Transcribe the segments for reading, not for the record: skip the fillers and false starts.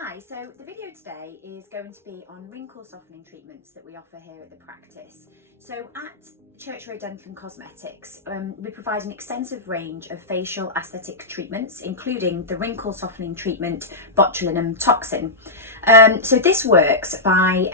Hi, so the video today is going to be on wrinkle softening treatments that we offer here at the practice. So at Church Road Dental and Cosmetics, we provide an extensive range of facial aesthetic treatments, including the wrinkle softening treatment botulinum toxin. So this works by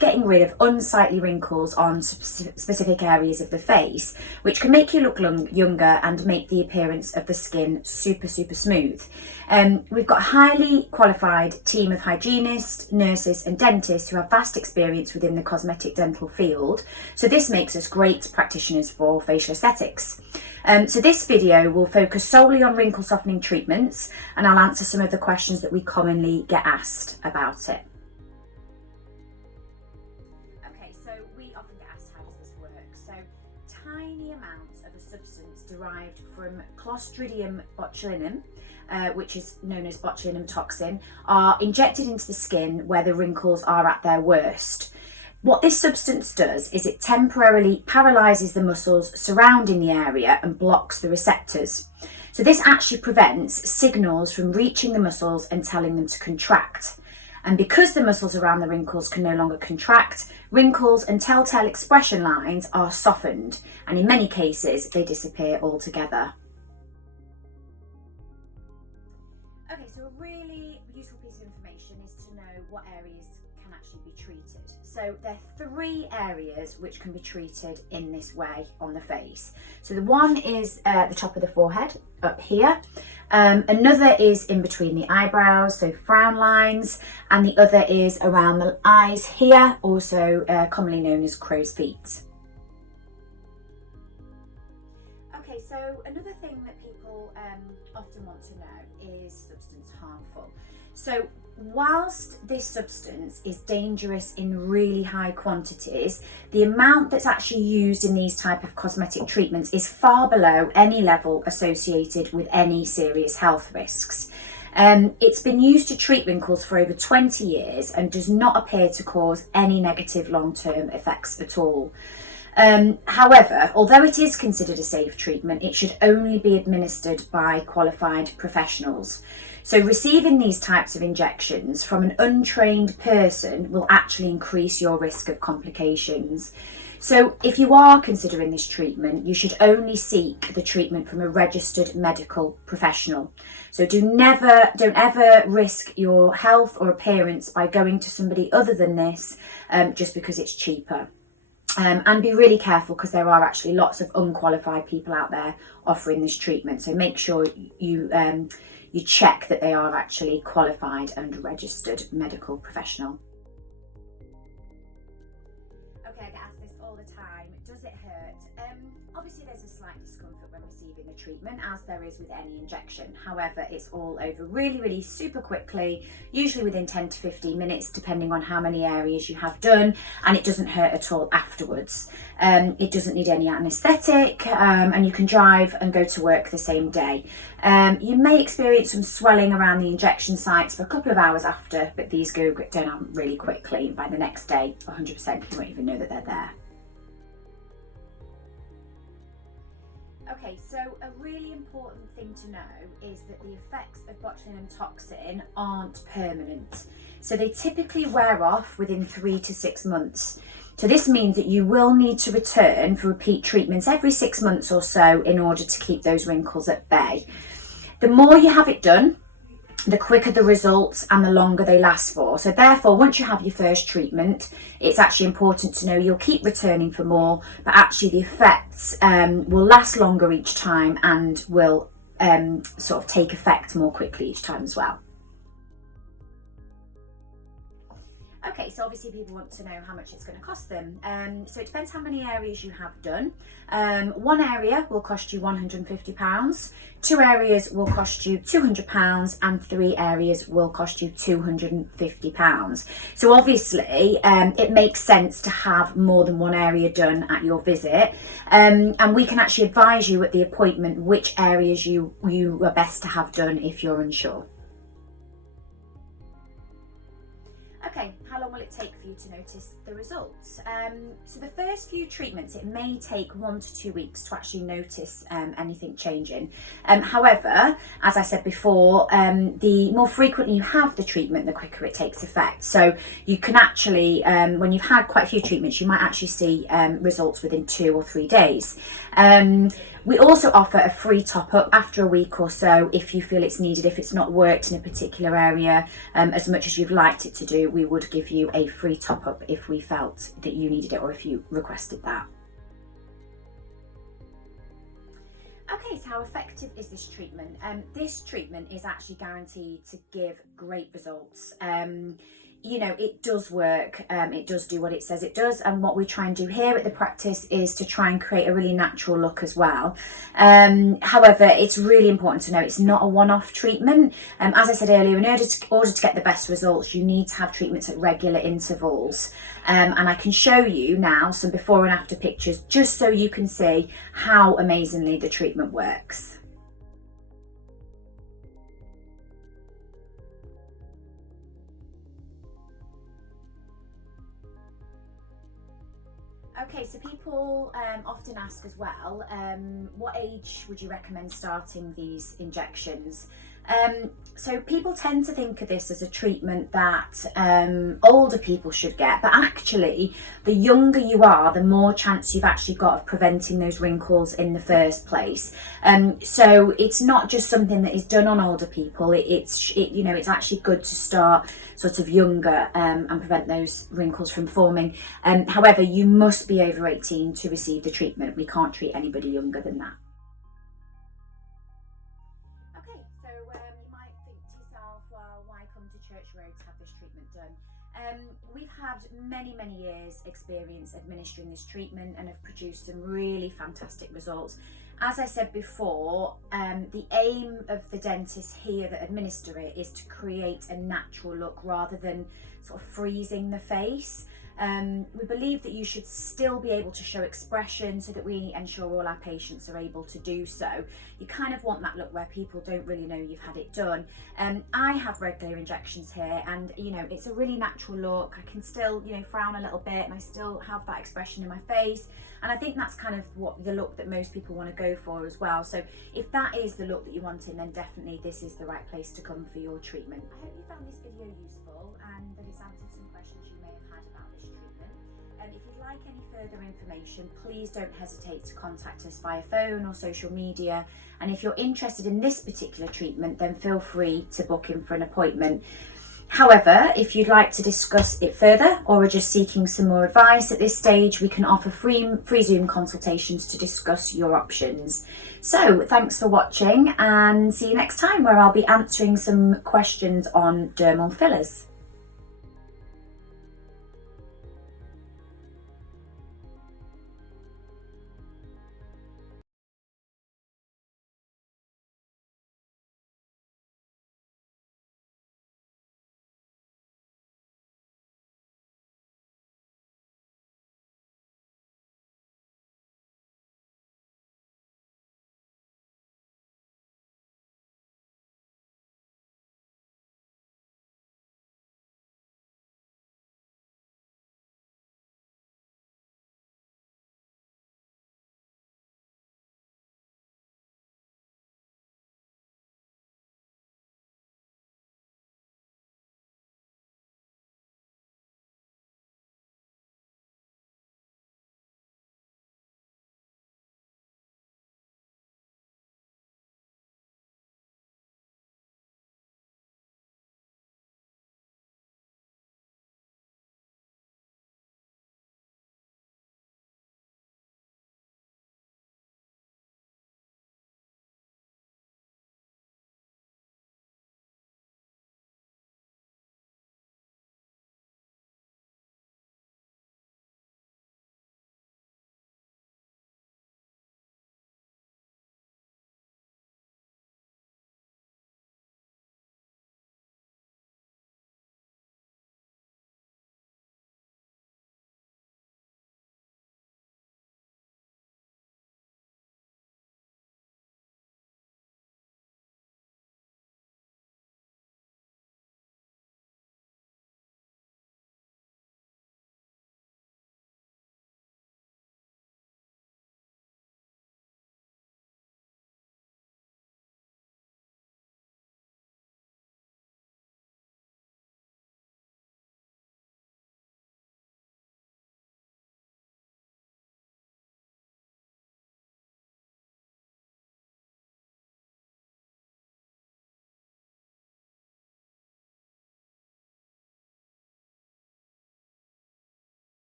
getting rid of unsightly wrinkles on specific areas of the face, which can make you look younger and make the appearance of the skin super smooth. We've got a highly qualified team of hygienists, nurses and dentists who have vast experience within the cosmetic dental field. So this makes us great practitioners for facial aesthetics. So this video will focus solely on wrinkle softening treatments, and I'll answer some of the questions that we commonly get asked about it. Okay, so we often get asked, how does this work? So tiny amounts of a substance derived from Clostridium botulinum, which is known as botulinum toxin, are injected into the skin where the wrinkles are at their worst. What this substance does is it temporarily paralyses the muscles surrounding the area and blocks the receptors. So this actually prevents signals from reaching the muscles and telling them to contract. And because the muscles around the wrinkles can no longer contract, wrinkles and telltale expression lines are softened, and in many cases they disappear altogether. Okay, so a really useful piece of information is to know what areas can actually be treated. So there are 3 areas which can be treated in this way on the face. So the one is the top of the forehead, up here. Another is in between the eyebrows, so frown lines, and the other is around the eyes here, also commonly known as crow's feet. Okay, so another thing that people often want to know is substance harmful. So whilst this substance is dangerous in really high quantities, the amount that's actually used in these type of cosmetic treatments is far below any level associated with any serious health risks. It's been used to treat wrinkles for over 20 years and does not appear to cause any negative long-term effects at all. However, although it is considered a safe treatment, it should only be administered by qualified professionals. So receiving these types of injections from an untrained person will actually increase your risk of complications. So if you are considering this treatment, you should only seek the treatment from a registered medical professional. So don't ever risk your health or appearance by going to somebody other than this just because it's cheaper. And be really careful, because there are actually lots of unqualified people out there offering this treatment. So make sure you check that they are actually qualified and registered medical professional. Okay, I get asked this all the time. Does it hurt? Obviously there's a slight discomfort when receiving the treatment, as there is with any injection. However, it's all over really super quickly, usually within 10 to 15 minutes, depending on how many areas you have done, and it doesn't hurt at all afterwards. It doesn't need any anaesthetic, and you can drive and go to work the same day. You may experience some swelling around the injection sites for a couple of hours after, but these go down really quickly. By the next day, 100% you won't even know that they're there. Okay, so a really important thing to know is that the effects of botulinum toxin aren't permanent. So they typically wear off within 3 to 6 months. So this means that you will need to return for repeat treatments every 6 months or so in order to keep those wrinkles at bay. The more you have it done, the quicker the results and the longer they last for. So therefore, once you have your first treatment, it's actually important to know you'll keep returning for more, but actually the effects will last longer each time and will sort of take effect more quickly each time as well. Okay, so obviously people want to know how much it's going to cost them. So it depends how many areas you have done. One area will cost you £150, 2 areas will cost you £200, and 3 areas will cost you £250. So obviously it makes sense to have more than one area done at your visit, and we can actually advise you at the appointment which areas you are best to have done if you're unsure. Okay, how long will it take for you to notice the results? So the first few treatments, it may take 1 to 2 weeks to actually notice anything changing. However, as I said before, the more frequently you have the treatment, the quicker it takes effect. So you can actually, when you've had quite a few treatments, you might actually see results within 2 or 3 days. We also offer a free top-up after a week or so if you feel it's needed. If it's not worked in a particular area as much as you've liked it to do, we would give you a free top-up if we felt that you needed it or if you requested that. Okay, so how effective is this treatment? This treatment is actually guaranteed to give great results. You know, it does work, it does do what it says it does, and what we try and do here at the practice is to try and create a really natural look as well. However, it's really important to know it's not a one-off treatment. As I said earlier, in order to get the best results, you need to have treatments at regular intervals. And I can show you now some before and after pictures just so you can see how amazingly the treatment works. Okay, so people often ask as well, what age would you recommend starting these injections? So people tend to think of this as a treatment that older people should get, but actually the younger you are, the more chance you've actually got of preventing those wrinkles in the first place. So it's not just something that is done on older people. It's actually good to start sort of younger and prevent those wrinkles from forming. However, you must be over 18 to receive the treatment. We can't treat anybody younger than that. Why come to Church Road to have this treatment done? We've had many years experience administering this treatment and have produced some really fantastic results. As I said before, the aim of the dentists here that administer it is to create a natural look rather than sort of freezing the face. We believe that you should still be able to show expression so that we ensure all our patients are able to do so. You kind of want that look where people don't really know you've had it done. I have regular injections here and, you know, it's a really natural look. I can still, you know, frown a little bit and I still have that expression in my face. And I think that's kind of what the look that most people want to go for as well. So if that is the look that you're wanting, then definitely this is the right place to come for your treatment. I hope you found this video useful and that it's answered some questions you may have had about this treatment. If you'd like any further information, please don't hesitate to contact us via phone or social media. And if you're interested in this particular treatment, then feel free to book in for an appointment. However, if you'd like to discuss it further or are just seeking some more advice at this stage, we can offer free Zoom consultations to discuss your options. So thanks for watching and see you next time, where I'll be answering some questions on dermal fillers.